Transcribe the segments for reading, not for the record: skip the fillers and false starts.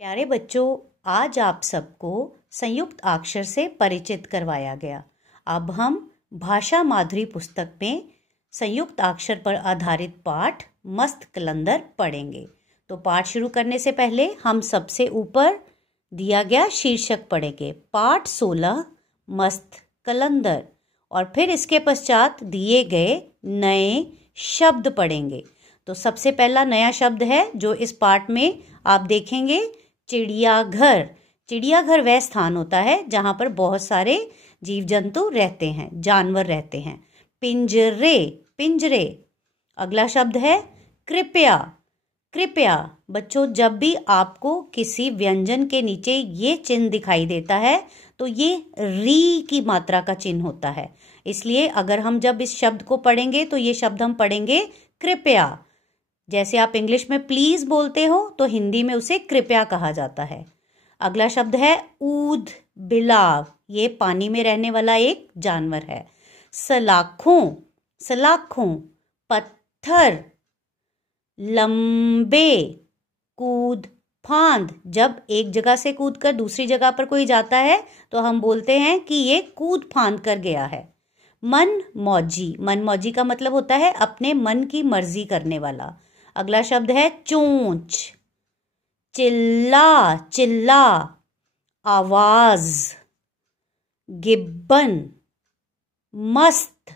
प्यारे बच्चों, आज आप सबको संयुक्त अक्षर से परिचित करवाया गया। अब हम भाषा माधुरी पुस्तक में संयुक्त अक्षर पर आधारित पाठ मस्त कलंदर पढ़ेंगे। तो पाठ शुरू करने से पहले हम सबसे ऊपर दिया गया शीर्षक पढ़ेंगे, पाठ 16 मस्त कलंदर, और फिर इसके पश्चात दिए गए नए शब्द पढ़ेंगे। तो सबसे पहला नया शब्द है जो इस पाठ में आप देखेंगे, चिड़ियाघर। चिड़ियाघर वह स्थान होता है जहाँ पर बहुत सारे जीव जंतु रहते हैं, जानवर रहते हैं। पिंजरे, पिंजरे। अगला शब्द है कृपया। कृपया बच्चों, जब भी आपको किसी व्यंजन के नीचे ये चिन्ह दिखाई देता है तो ये री की मात्रा का चिन्ह होता है। इसलिए अगर हम जब इस शब्द को पढ़ेंगे तो ये शब्द हम पढ़ेंगे कृपया। जैसे आप इंग्लिश में प्लीज बोलते हो तो हिंदी में उसे कृपया कहा जाता है। अगला शब्द है ऊद बिलाव। ये पानी में रहने वाला एक जानवर है। सलाखों, सलाखों। पत्थर, लंबे, कूद फांद। जब एक जगह से कूद कर दूसरी जगह पर कोई जाता है तो हम बोलते हैं कि ये कूद फांद कर गया है। मन मौजी। मन मौजी का मतलब होता है अपने मन की मर्जी करने वाला। अगला शब्द है चोंच। चिल्ला, चिल्ला। आवाज, गिब्बन। मस्त,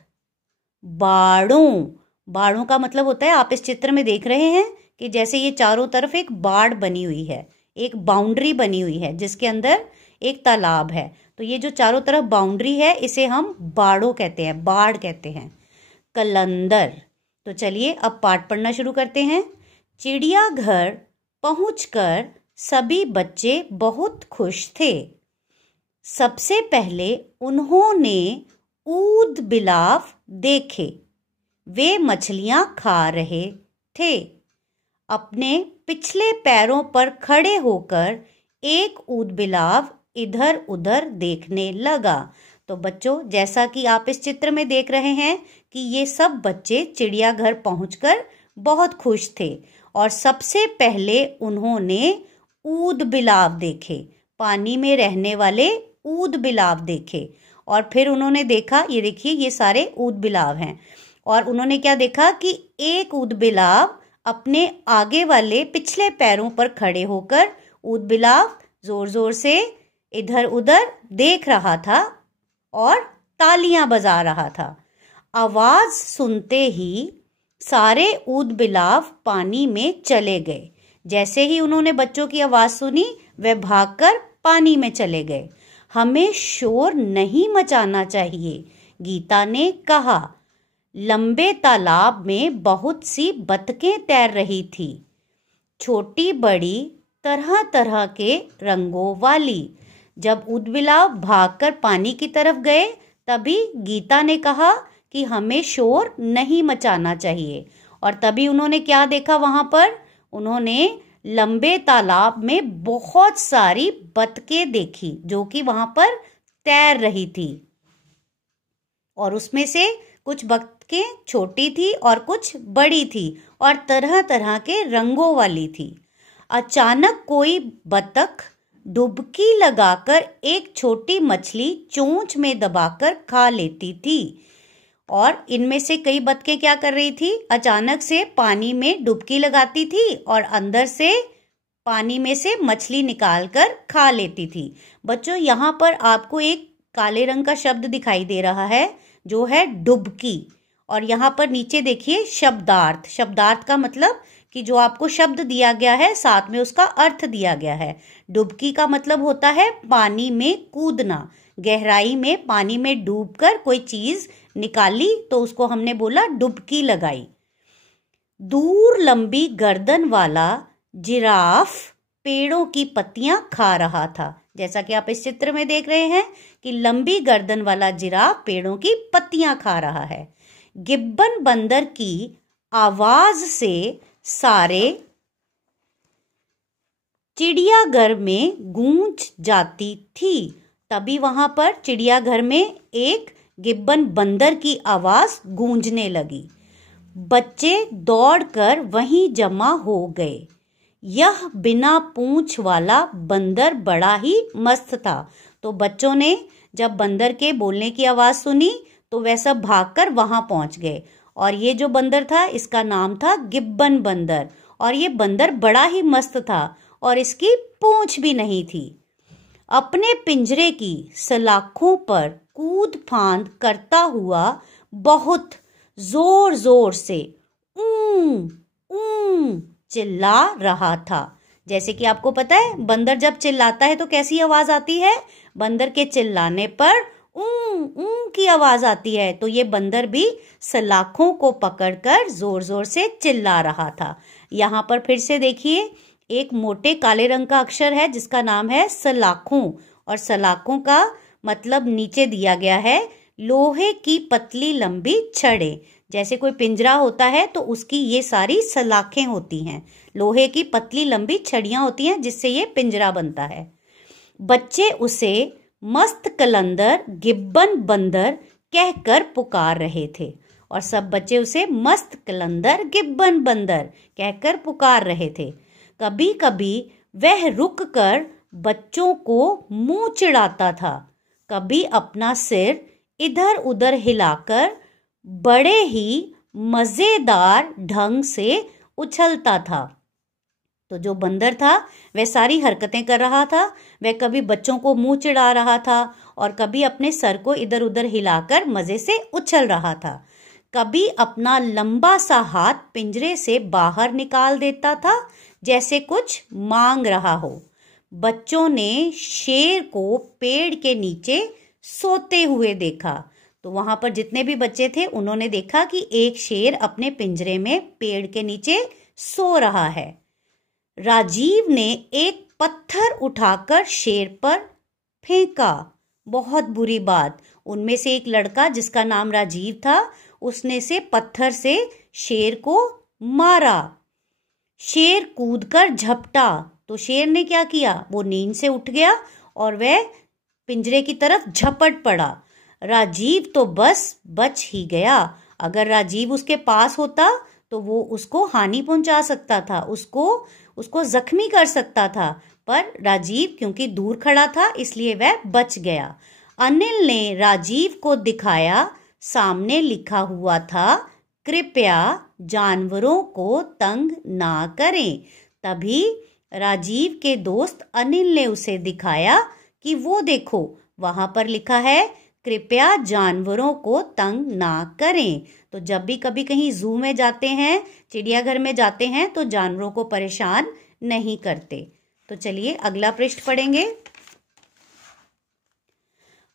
बाड़ों। बाड़ों का मतलब होता है, आप इस चित्र में देख रहे हैं कि जैसे ये चारों तरफ एक बाड़ बनी हुई है, एक बाउंड्री बनी हुई है जिसके अंदर एक तालाब है। तो ये जो चारों तरफ बाउंड्री है इसे हम बाड़ों कहते हैं, बाड़ कहते हैं। कलंदर। तो चलिए अब पाठ पढ़ना शुरू करते हैं। चिड़ियाघर पहुंचकर सभी बच्चे बहुत खुश थे। सबसे पहले उन्होंने ऊद बिलाव देखे। वे मछलियां खा रहे थे। अपने पिछले पैरों पर खड़े होकर एक ऊद बिलाव इधर उधर देखने लगा। तो बच्चों, जैसा कि आप इस चित्र में देख रहे हैं कि ये सब बच्चे चिड़ियाघर पहुंचकर बहुत खुश थे और सबसे पहले उन्होंने ऊद बिलाव देखे, पानी में रहने वाले ऊद बिलाव देखे। और फिर उन्होंने देखा, ये देखिए ये सारे ऊद बिलाव हैं, और उन्होंने क्या देखा कि एक ऊद बिलाव अपने आगे वाले पिछले पैरों पर खड़े होकर ऊद बिलाव जोर जोर से इधर उधर देख रहा था और तालियां बजा रहा था। आवाज सुनते ही सारे ऊद बिलाव पानी में चले गए। जैसे ही उन्होंने बच्चों की आवाज सुनी वे भागकर पानी में चले गए। हमें शोर नहीं मचाना चाहिए, गीता ने कहा। लंबे तालाब में बहुत सी बतखें तैर रही थी, छोटी बड़ी तरह तरह के रंगों वाली। जब ऊद बिलाव भागकर पानी की तरफ गए तभी गीता ने कहा कि हमें शोर नहीं मचाना चाहिए। और तभी उन्होंने क्या देखा वहां पर? उन्होंने लंबे तालाब में बहुत सारी बतखें देखी जो कि वहां पर तैर रही थी, और उसमें से कुछ बतखें छोटी थी और कुछ बड़ी थी और तरह तरह के रंगों वाली थी। अचानक कोई बतख डुबकी लगाकर एक छोटी मछली चोंच में दबाकर खा लेती थी। और इनमें से कई बतखें क्या कर रही थी? अचानक से पानी में डुबकी लगाती थी और अंदर से पानी में से मछली निकालकर खा लेती थी। बच्चों, यहाँ पर आपको एक काले रंग का शब्द दिखाई दे रहा है जो है डुबकी, और यहाँ पर नीचे देखिए शब्दार्थ। शब्दार्थ का मतलब कि जो आपको शब्द दिया गया है साथ में उसका अर्थ दिया गया है। डुबकी का मतलब होता है पानी में कूदना, गहराई में पानी में डूबकर कोई चीज निकाली तो उसको हमने बोला डुबकी लगाई। दूर लंबी गर्दन वाला जिराफ पेड़ों की पत्तियां खा रहा था। जैसा कि आप इस चित्र में देख रहे हैं कि लंबी गर्दन वाला जिराफ पेड़ों की पत्तियां खा रहा है। गिब्बन बंदर की आवाज से सारे चिड़ियाघर में गूंज जाती थी। तभी वहां पर चिड़ियाघर में एक गिब्बन बंदर की आवाज गूंजने लगी। बच्चे दौड़कर वहीं जमा हो गए। यह बिना पूंछ वाला बंदर बड़ा ही मस्त था। तो बच्चों ने जब बंदर के बोलने की आवाज सुनी तो वह सब भागकर वहां पहुंच गए। और ये जो बंदर था इसका नाम था गिब्बन बंदर। और ये बंदर बड़ा ही मस्त था और इसकी पूंछ भी नहीं थी। अपने पिंजरे की सलाखों पर कूद फांद करता हुआ बहुत जोर जोर से ऊं ऊं चिल्ला रहा था। जैसे कि आपको पता है बंदर जब चिल्लाता है तो कैसी आवाज आती है? बंदर के चिल्लाने पर ऊं ऊं की आवाज आती है। तो ये बंदर भी सलाखों को पकड़कर जोर जोर से चिल्ला रहा था। यहाँ पर फिर से देखिए, एक मोटे काले रंग का अक्षर है जिसका नाम है सलाखों। और सलाखों का मतलब नीचे दिया गया है लोहे की पतली लंबी छड़ें। जैसे कोई पिंजरा होता है तो उसकी ये सारी सलाखें होती हैं, लोहे की पतली लंबी छड़ियां होती हैं जिससे ये पिंजरा बनता है। बच्चे उसे मस्त कलंदर गिब्बन बंदर कहकर पुकार रहे थे। और सब बच्चे उसे मस्त कलंदर गिब्बन बंदर कहकर पुकार रहे थे। कभी कभी वह रुक कर बच्चों को मुंह चिढ़ाता था, कभी अपना सिर इधर उधर हिलाकर बड़े ही मजेदार ढंग से उछलता था। तो जो बंदर था वह सारी हरकतें कर रहा था। वह कभी बच्चों को मुंह चिढ़ा रहा था और कभी अपने सर को इधर उधर हिलाकर मजे से उछल रहा था। कभी अपना लंबा सा हाथ पिंजरे से बाहर निकाल देता था जैसे कुछ मांग रहा हो। बच्चों ने शेर को पेड़ के नीचे सोते हुए देखा। तो वहां पर जितने भी बच्चे थे उन्होंने देखा कि एक शेर अपने पिंजरे में पेड़ के नीचे सो रहा है। राजीव ने एक पत्थर उठाकर शेर पर फेंका। बहुत बुरी बात, उनमें से एक लड़का जिसका नाम राजीव था उसने से पत्थर से शेर को मारा। शेर कूदकर झपटा तो शेर ने क्या किया, वो नींद से उठ गया और वह पिंजरे की तरफ झपट पड़ा। राजीव तो बस बच ही गया। अगर राजीव उसके पास होता तो वो उसको हानि पहुंचा सकता था, उसको जख्मी कर सकता था। पर राजीव क्योंकि दूर खड़ा था इसलिए वह बच गया। अनिल ने राजीव को दिखाया, सामने लिखा हुआ था कृपया जानवरों को तंग ना करें। तभी राजीव के दोस्त अनिल ने उसे दिखाया कि वो देखो वहां पर लिखा है कृपया जानवरों को तंग ना करें। तो जब भी कभी कहीं जू में जाते हैं, चिड़ियाघर में जाते हैं तो जानवरों को परेशान नहीं करते। तो चलिए अगला पृष्ठ पढ़ेंगे।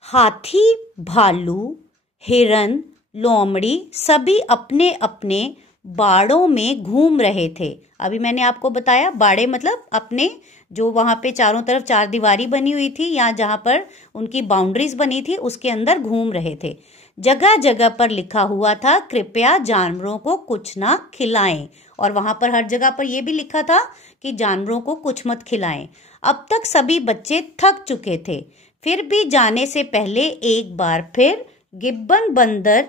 हाथी, भालू, हिरन, लोमड़ी सभी अपने अपने बाड़ों में घूम रहे थे। अभी मैंने आपको बताया बाड़े मतलब अपने जो वहां पे चारों तरफ चार दीवारी बनी हुई थी या जहां पर उनकी बाउंड्रीज बनी थी उसके अंदर घूम रहे थे। जगह जगह पर लिखा हुआ था कृपया जानवरों को कुछ ना खिलाएं। और वहां पर हर जगह पर यह भी लिखा था कि जानवरों को कुछ मत खिलाएं। अब तक सभी बच्चे थक चुके थे, फिर भी जाने से पहले एक बार फिर गिब्बन बंदर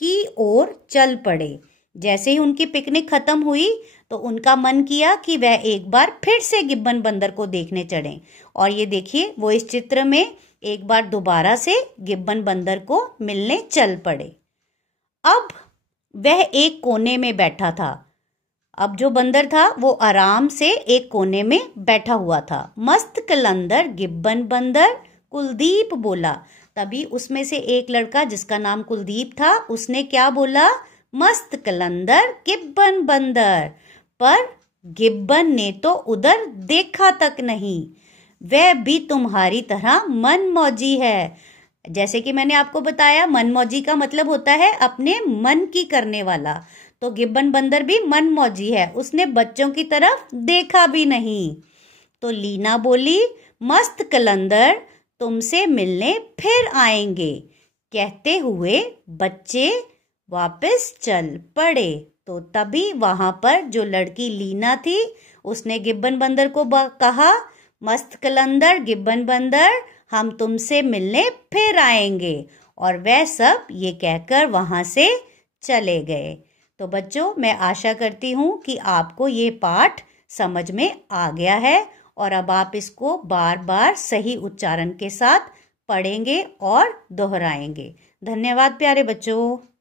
की ओर चल पड़े। जैसे ही उनकी पिकनिक खत्म हुई तो उनका मन किया कि वह एक बार फिर से गिब्बन बंदर को देखने चढ़ें। और ये देखिए वो इस चित्र में एक बार दोबारा से गिब्बन बंदर को मिलने चल पड़े। अब वह एक कोने में बैठा था। अब जो बंदर था वो आराम से एक कोने में बैठा हुआ था। मस्त कलंदर गिब्बन बंदर, कुलदीप बोला। तभी उसमें से एक लड़का जिसका नाम कुलदीप था उसने क्या बोला, मस्त कलंदर गिब्बन बंदर। पर गिब्बन ने तो उधर देखा तक नहीं। वह भी तुम्हारी तरह मनमौजी है। जैसे कि मैंने आपको बताया मनमौजी का मतलब होता है अपने मन की करने वाला। तो गिब्बन बंदर भी मनमौजी है, उसने बच्चों की तरफ देखा भी नहीं। तो लीना बोली, मस्त कलंदर तुमसे मिलने फिर आएंगे। कहते हुए बच्चे वापस चल पड़े। तो तभी वहां पर जो लड़की लीना थी उसने गिब्बन बंदर को कहा, मस्त कलंदर गिब्बन बंदर हम तुमसे मिलने फिर आएंगे। और वह सब ये कहकर वहां से चले गए। तो बच्चों मैं आशा करती हूँ कि आपको ये पाठ समझ में आ गया है और अब आप इसको बार बार सही उच्चारण के साथ पढ़ेंगे और दोहराएंगे। धन्यवाद प्यारे बच्चों।